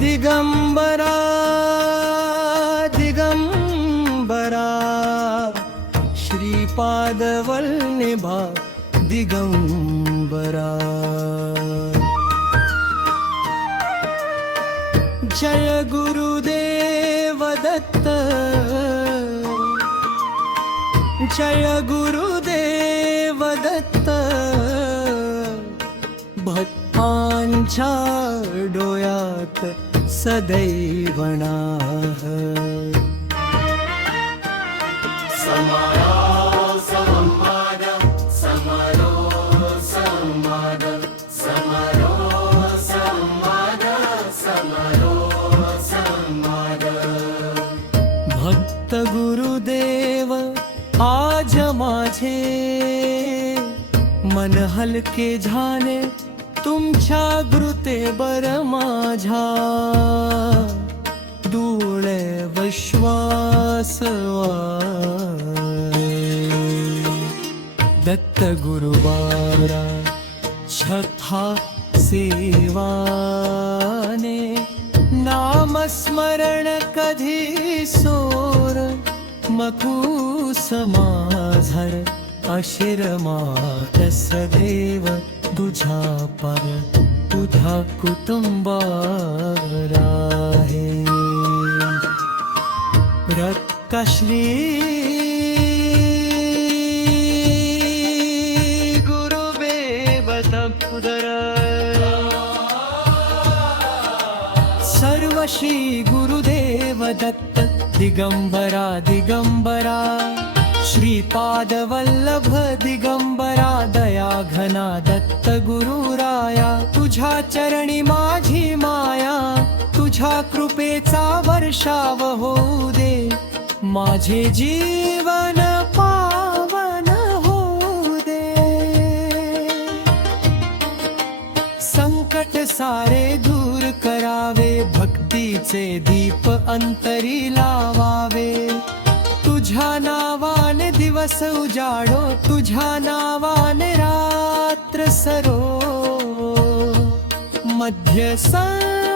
दिगंबरा दिगंबरा श्रीपाद वल्लभा दिगंबरा जय गुरुदेव दत्त जय गुरुदेव दत्त भक्तांच्या डोळ्यात सदैव नाह भक्त गुरुदेव आज माझे मन हलके झाले तुमच्या कृपेवर माझ्या डोळे विश्वास दत्त गुरुवारा छथा सेवाने नामस्मरण कधी सोर मकू समाझर आशीर्वाद सदैव तुझा पर तुझा कुटुंबावर आहे रक्तश्री गुरुदेव दत्त सर्व श्री गुरुदेव दत्त दिगंबरा दिगंबरा श्रीपाद वल्लभ दिगंबरा दया घना दत्त गुरुराया तुझ्या चरणी माझी माया तुझ्या कृपेचा वर्षाव होऊ दे माझे जीवन पावन होऊ दे संकट सारे दूर करावे भक्तीचे दीप अंतरी लावावे तुझ्या नावाने दिवस उजाडो तुझ्या नावाने रात्र सरो मध्य संवाद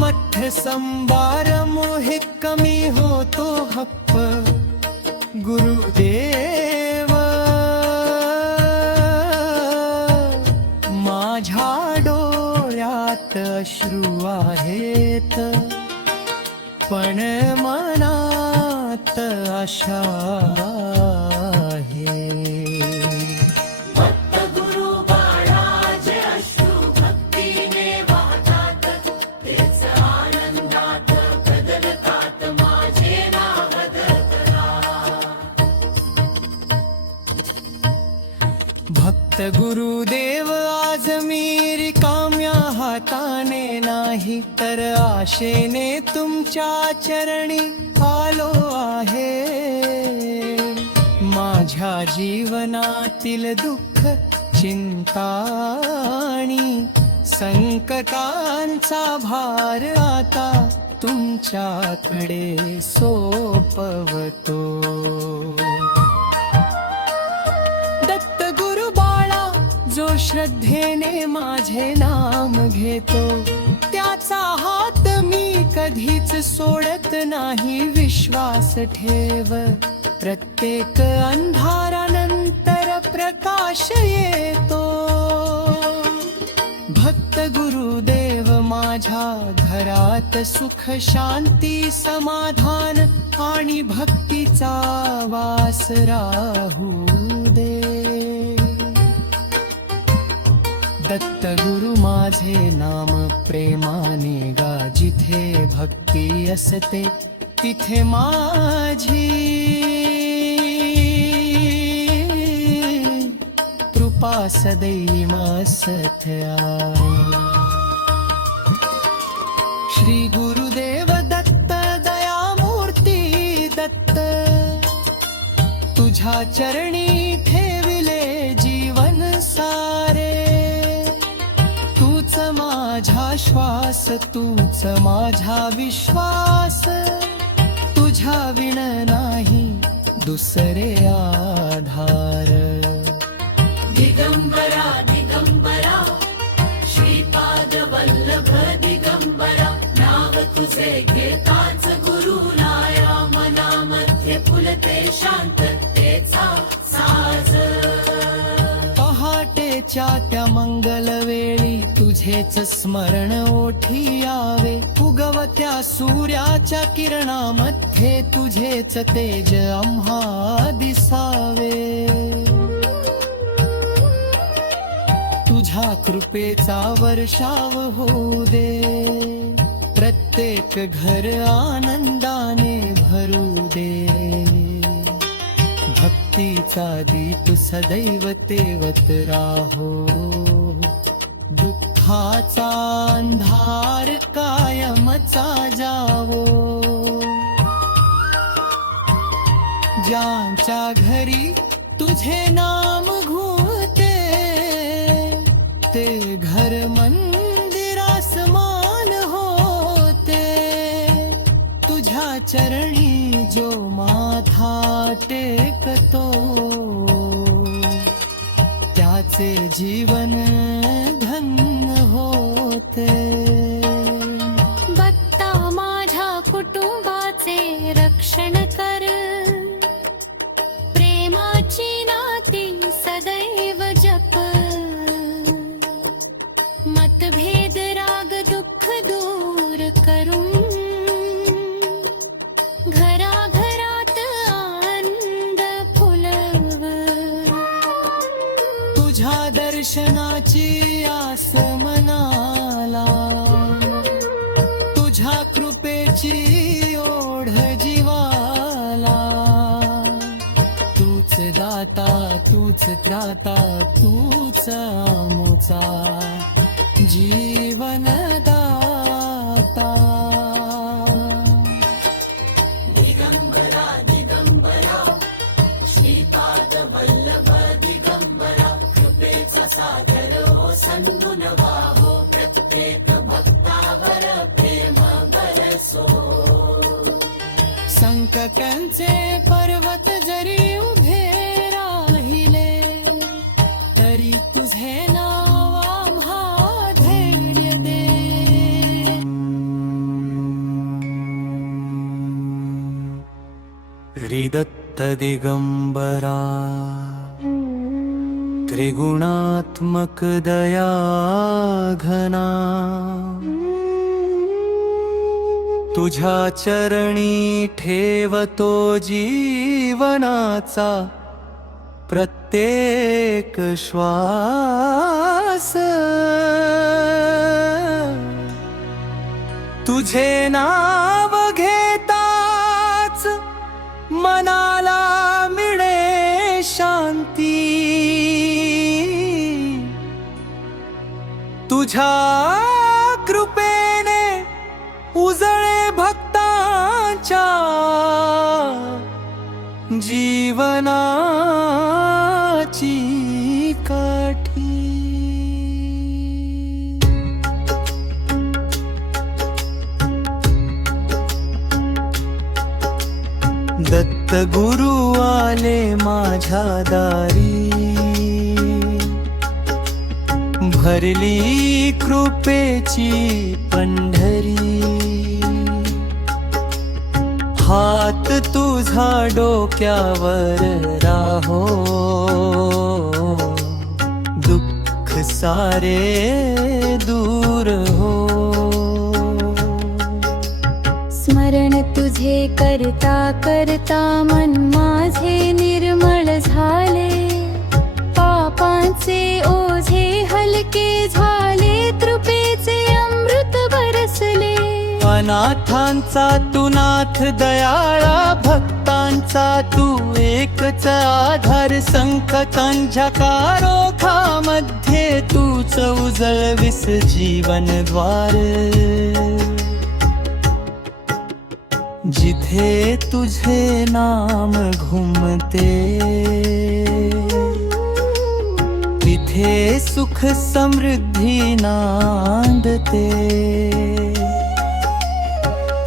मध्य संभार मोहे कमी होतो हप्प गुरुदेव माझ्या डोळ्यात अश्रू आहेत पण मनात आशा आहे भक्त गुरु बाळाचे अश्रू भक्तीने वाहतात तेच आनंदात बदलतात माझे नाव दत्तरा भक्त गुरुदेव आज मी रिकाम्या हाताने नाही तर आशेने तुमच्या चरणी आलो आहे माझ्या जीवनातील दुःख चिंता आणि संकटांचा भार आता तुमच्याकडे सोपवतो दत्त गुरु बाळा जो श्रद्धेने माझे नाम घेतो त्याचा हात मी कधीच सोडत नाही विश्वास ठेव प्रत्येक अंधारानंतर प्रकाश येतो भक्त गुरुदेव माझ्या घरात सुख शांती समाधान आणि भक्तीचा वास राहू दे दत्त गुरु माझे नाम प्रेमाने गा जिथे भक्ती असते तिथे माझी कृपा सदैव असत्या श्री गुरुदेव दत्त दयामूर्ती दत्त तुझ्या चरणी ठेविले जीवन सारे तूच माझ्या श्वास तूच माझा विश्वास, तुझ्या विण नाही दुसरे आधार. दिगंबरा दिगंबरा श्रीपाद वल्लभ दिगंबरा, नाव तुझे घेताच गुरुराया, मनामध्ये फुलते शांततेचा साज. पहाटेच्या त्या मंगलवेळी तुझेच स्मरण ओठी यावे, उगवत्या सूर्याच्या किरणामध्ये तुझेच तेज आम्हा दिसावे. तुझ्या कृपेचा वर्षाव होऊ दे, प्रत्येक घर आनंदाने भरू दे. भक्तीचा दीप सदैव तेवत राहो, दुःखाचा अंधार कायमचा जावो. ज्यांच्या घरी तुझे नाम घुमते, ते घर मंदिरास मान होते. तुझ्या चरणी जो माथा टेकतो, त्याचे जीवन धन्य होते. बत्ता माझ्या कुटुंबाचे रक्षण कर, प्रेमाची नाती सदैव जप. मतभेद राग दुःख दूर करून, घराघरात आनंद फुलव. तुझ्या दर्शनाची आस मनाला, तुझ्या कृपेची ओढ जीवाला. तूच दाता तूच त्राता तूच आमोचा जीवन दाता. दिगंबरा दिगंबरा श्रीपाद वल्लभ दिगंबरा, कृपेचा सागर ओसंडून वाहो, प्रत्येक भक्तावर प्रेम बरसो. संकटांचे पर्वत जरी उभे राहिले, तरी तुझे नाव आम्हा धैर्य दे. श्रीदत्त दिगंबरा त्रिगुणात्मक दया घना, तुझ्या चरणी ठेवतो जीवनाचा प्रत्येक श्वास. तुझे नाव घेताच मनाला मिळे शांती. तुझ्या कृपेने उजळे भक्तांच्या जीवनाची काठी. दत्त गुरु आले माझ्या दारी, भरली कृपेची पंढरी. हात तुझा डोक्यावर राहो, दुःख सारे दूर हो. स्मरण तुझे करता करता मन माझे निर्मळ झाले. पापांचे ओझे हलके झाले, कृपेचे अमृत बरसले. अनाथांचा तू नाथ दयाळा, भक्तांचा तू एकच आधार. संकटांच्या कारोखामध्ये तूच उजळविस जीवन द्वार. जिथे तुझे नाम घुमते, तिथे सुख सुख समृद्धी नांदते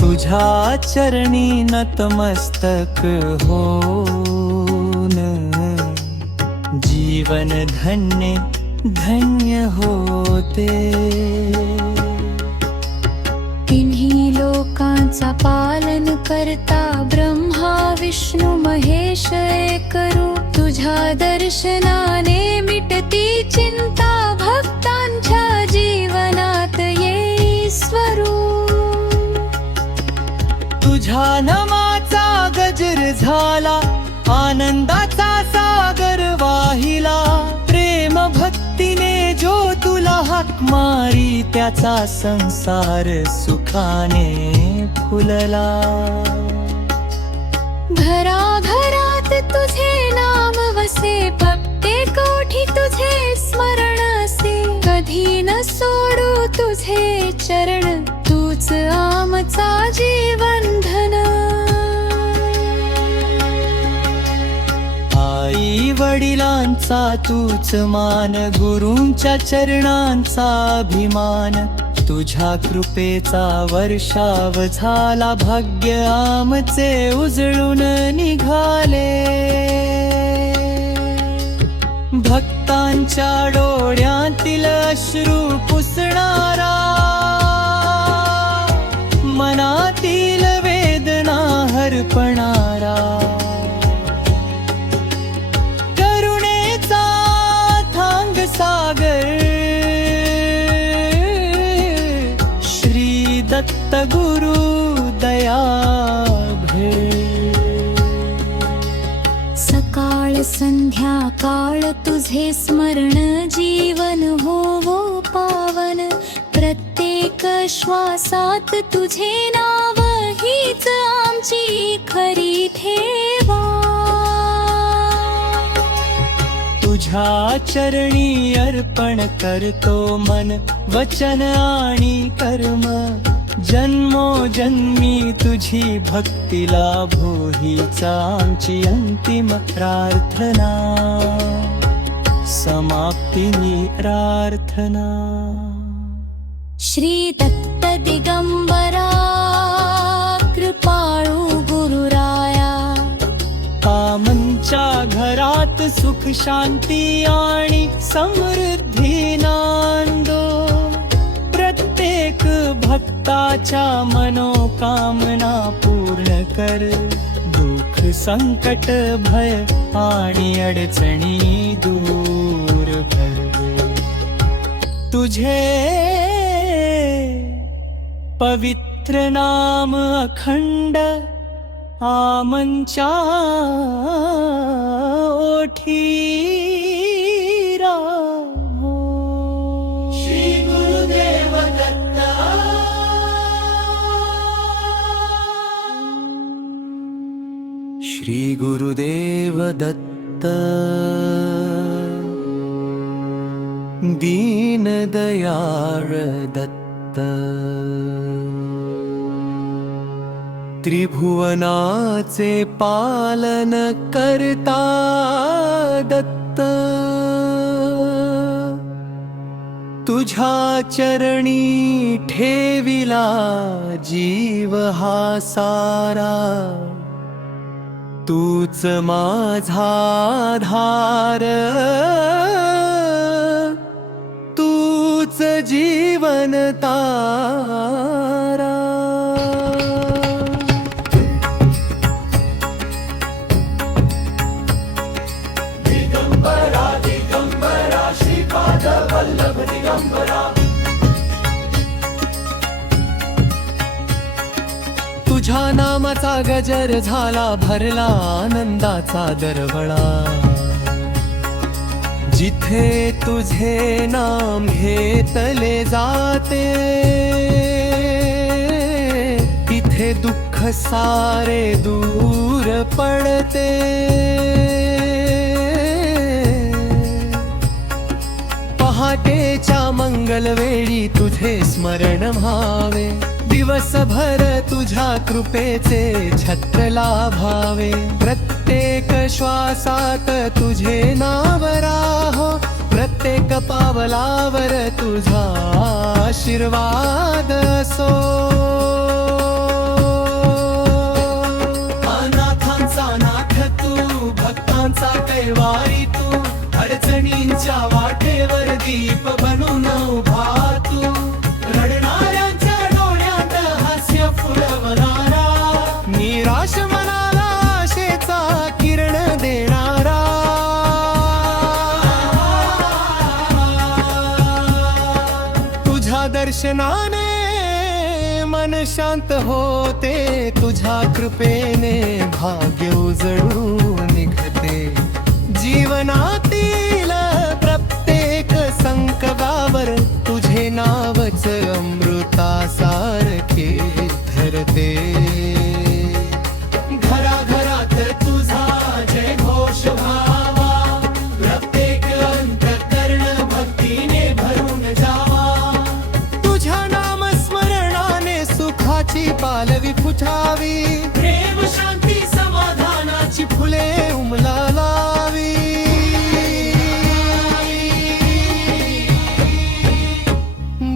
तुझ्या चरणी नतमस्तक होऊन जीवन धन्य धन्य होते तिन्ही लोकांचा पालन करता ब्रह्मा विष्णू महेश एक रूप तुझ्या दर्शनाने मिटती चिंता भक्तांच्या जीवनात ये स्वरूप तुझ्या नामाचा गजर झाला आनंदाचा सागर वाहिला प्रेम भक्तीने जो तुला हाक मारी त्याचा संसार सुखाने फुलला घराघरात तुझे नाम वसे भक्ते कोठी तुझे स्मरण असे कधी न सोडू तुझे चरण तूच आमचा जीवन धन आई वडिलांचा तूच मान गुरूंच्या चरणांचा अभिमान तुझ्या कृपेचा वर्षाव झाला भाग्य आमचे उजळून निघाले भक्तांच्या डोळ्यातील अश्रू पुसणारा मनातील वेदना हरपणारा सागर श्री दत्त गुरु दया सकाळ संध्याकाळ तुझे स्मरण जीवन होवो पावन प्रत्येक श्वासात तुझे नाव हीच आमची खरी ठेवा तुझ्या चरणी अर्पण करतो मन वचन आणि कर्म जन्मोजन्मी तुझी भक्ती लाभो हीच आमची अंतिम प्रार्थना समाप्तीनी प्रार्थना श्री दत्त दिगंबरा कृपाळू गुरुराया आमच्या घरात सुख शांती आणि समृद्धी नांदो प्रत्येक भक्ताच्या मनोकामना पूर्ण कर दुःख संकट भय आणि अडचणी दूर कर तुझे पवित्र नाम अखंड आमच्या ओठी राहो श्री गुरुदेव दत्त श्री गुरुदेव दत्त दीन दयाळ दत्त त्रिभुवनाचे पालन करता दत्त तुझ्या चरणी ठेविला जीव हा सारा तूच माझा आधार तूच जीवन तारा तुझ्या नामाचा गजर झाला भरला आनंदाचा दरवळा जिथे तुझे नाम घेतले जाते तिथे दुःख सारे दूर पडते पहाटेच्या मंगलवेळी तुझे स्मरण व्हावे दिवसभर तुझ्या कृपेचे छत्र लाभावे प्रत्येक श्वासात तुझे नाव राहो प्रत्येक पावलावर तुझा आशीर्वाद असो. अनाथांचा नाथ तू, भक्तांचा कैवारी तू, अडचणींच्या वाटेवर दीप बनून उभा तू, रडणाऱ्यांच्या डोळ्यात हास्य फुलवणारा, निराश मनाला आशेचा किरण देणारा. तुझ्या दर्शनाने मन शांत होते, तुझ्या कृपेने भाग्य उजळून निघते. जीवनातील प्रत्येक संकटावर तुझे नावच अमृतासारखे धरते. घराघरात तुझा जय घोष व्हावा, प्रत्येक अंतःकरण भक्तीने भरून जावा. तुझ्या नामस्मरणाने सुखाची पालवी फुटावी, प्रेम शांती समाधानाची फुले उमलावी.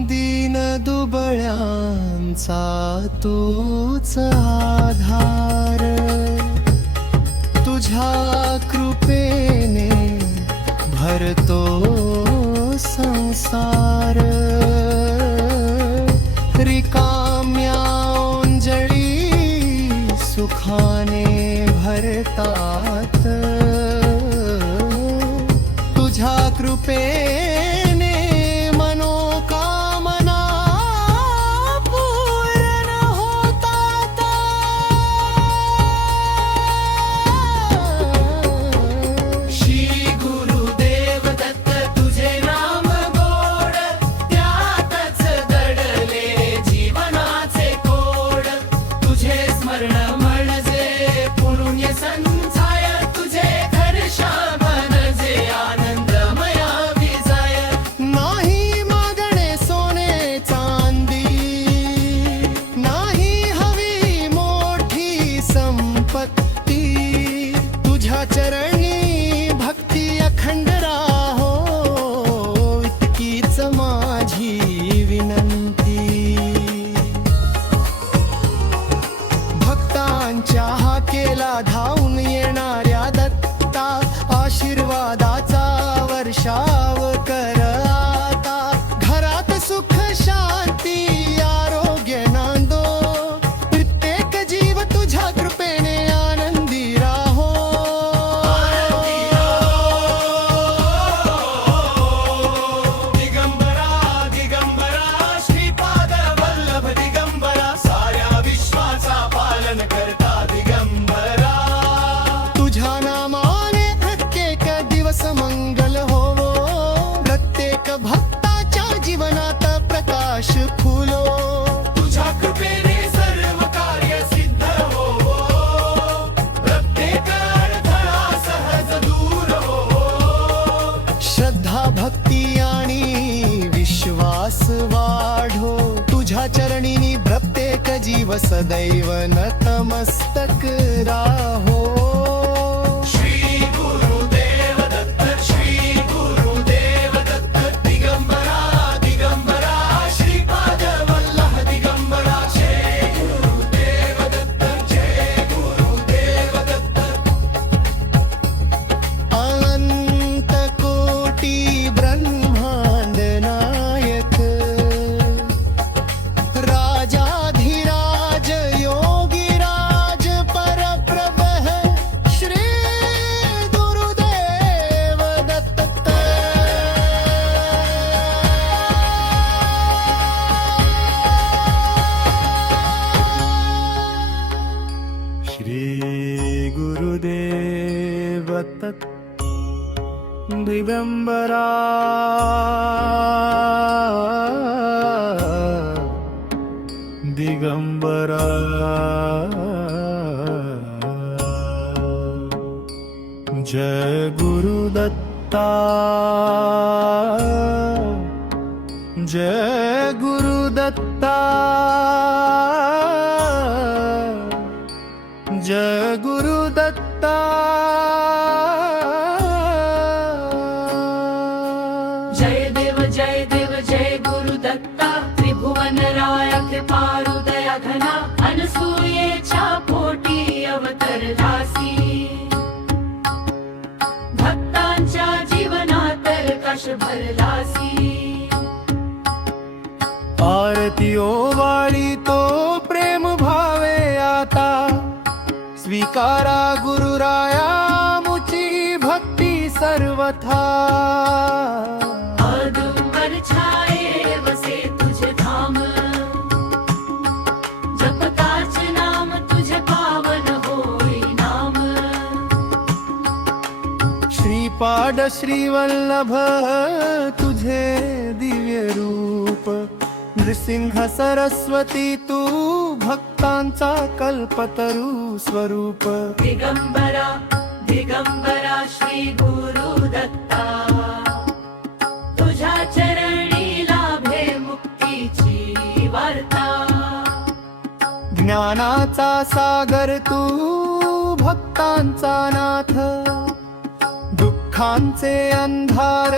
दीन दुबळ्यांचा तूच आधार, तुझ्या कृपेने भरतो संसार. रिकाम्या ओंजळी सुखाने भरतात, तुझ्या कृपेने मनोकामना पूर्ण होतात. श्री गुरुदेव दत्त तुझे नाम गोड, त्यातच दडले जीवनाचे कोड. तुझे स्मरण म्हणजे पुण्य संचाय, तुझे हर्षा म्हणजे आनंदमया विजय. नाही मागणे सोने चांदी, नाही हवी मोठी संपत्ती. तुझ्या चरणी भक्ती अखंड राहो, इतकीच माझी विनंती. भक्तांच्या हाकेला धावून येणाऱ्या दत्ता, आशीर्वादाचा वर्षाव कर आता. घरात सुख शांती आरोग्य नांदो, प्रत्येक जीव तुझ्या कृपेने आनंदी राहो. दिगंबरा दिगंबरा श्रीपाद वल्लभ दिगंबरा, साऱ्या विश्वाचा पालन करता दिगंबरा. तुझ्या नामाने प्रत्येक दिवस मंगल होवो, प्रत्येक भक्ताच्या जीवनात प्रकाश फुलो. तुझ्या कृपेने सर्व कार्य सिद्ध होवो, प्रत्येक अडथळा सहज दूर होवो. श्रद्धा भक्ती आणि विश्वास वाढो, तुझ्या चरणीनी प्रत्येक जीव सदैव नतमस्तक राहो. श्री गुरुदेव दत्त, श्री गुरुदेव दत्त, दिगंबरा दिगंबरा श्रीपाद वल्लभ दिगंबरा. जय गुरुदेव दत्त, जय गुरुदेव दत्त. अनंत कोटी ब्रह्मांड नायक, राजाधिराज योगीराज परप्रभः, श्री गुरुदेव दत्त. श्री गुरुदेव दत्त दिगंबरा. दिगंबरा जय गुरुदत्ता, जय गुरुदत्ता, जय गुरुदत्ता. तेथे पारुदया घना अनसूयेच्या पोटी अवतरलासी भक्तांच्या जीवनात कश भरलासी आरती ओवाळी तो प्रेम भावे आता स्वीकारा गुरुराया मुची भक्ती सर्वथा औदुंबर छाये वसे तुझे धाम जपताच नाम तुझे पावन होई नाम श्रीपाद श्रीवल्लभ तुझे दिव्य रूप नृसिंह सरस्वती तू भक्तांचा कल्पतरू स्वरूप दिगंबरा दिगंबरा श्री गुरु दत्ता तुझ्या चरणी लाभे मुक्तीची वार्ता ज्ञानाचा सागर तू भक्तांचा नाथ दुःखांचे अंधार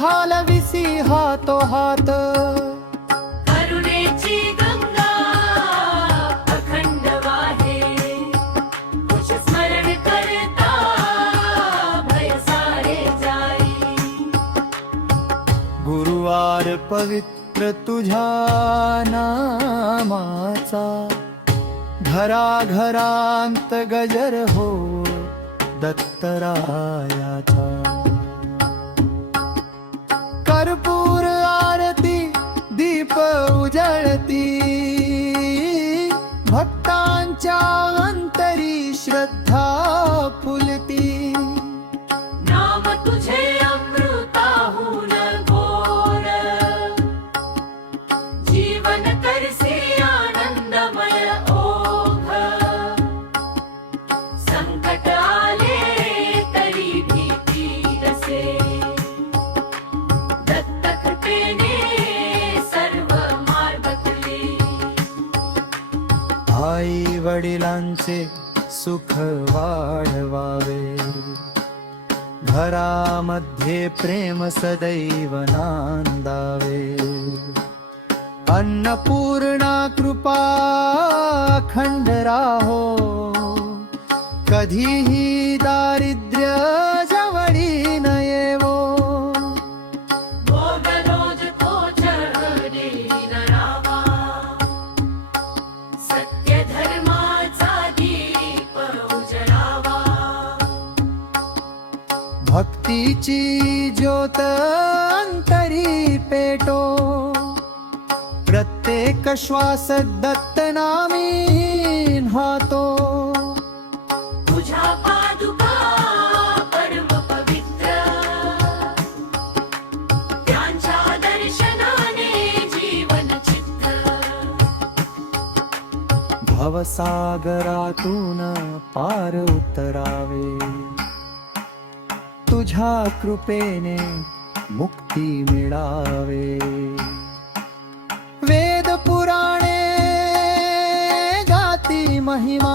घालविसी हातो हात करुणेची गंगा अखंड वाहे तुझ स्मरण करता भय सारे जाई गुरुवार पवित्र तुझ्या नामाचा घराघरांत गजर हो दत्तरायाचा कर्पूर आरती दीप उजळती भक्तांच्या अंतरी श्रद्धा फुलती नाम तुझे अमृताहून गोड जीवन करसे आनंदमय ओघ संकट आले तरी भीती नसे दत्तकृपेने सर्व मार्ग खुले आई वडिलांचे सुख वाढवावे घरामध्ये प्रेम सदैव नांदावे अन्नपूर्णा कृपा अखंड राहो कधीही दारिद्र्य जवळी न येवो भोग रोज तो चढणे न रावा सत्य धर्माचा दीप उजळावा भक्तीची ज्योत अंतरी पेटो प्रत्येक श्वास दत्त नामी न्हातो तुझ्या पादुका परम पवित्र त्यांच्या दर्शनाने जीवन चित्र भवसागरातून पार उतरावे तुझ्या कृपेने मुक्ती मिळावे वेद पुराणे गाती महिमा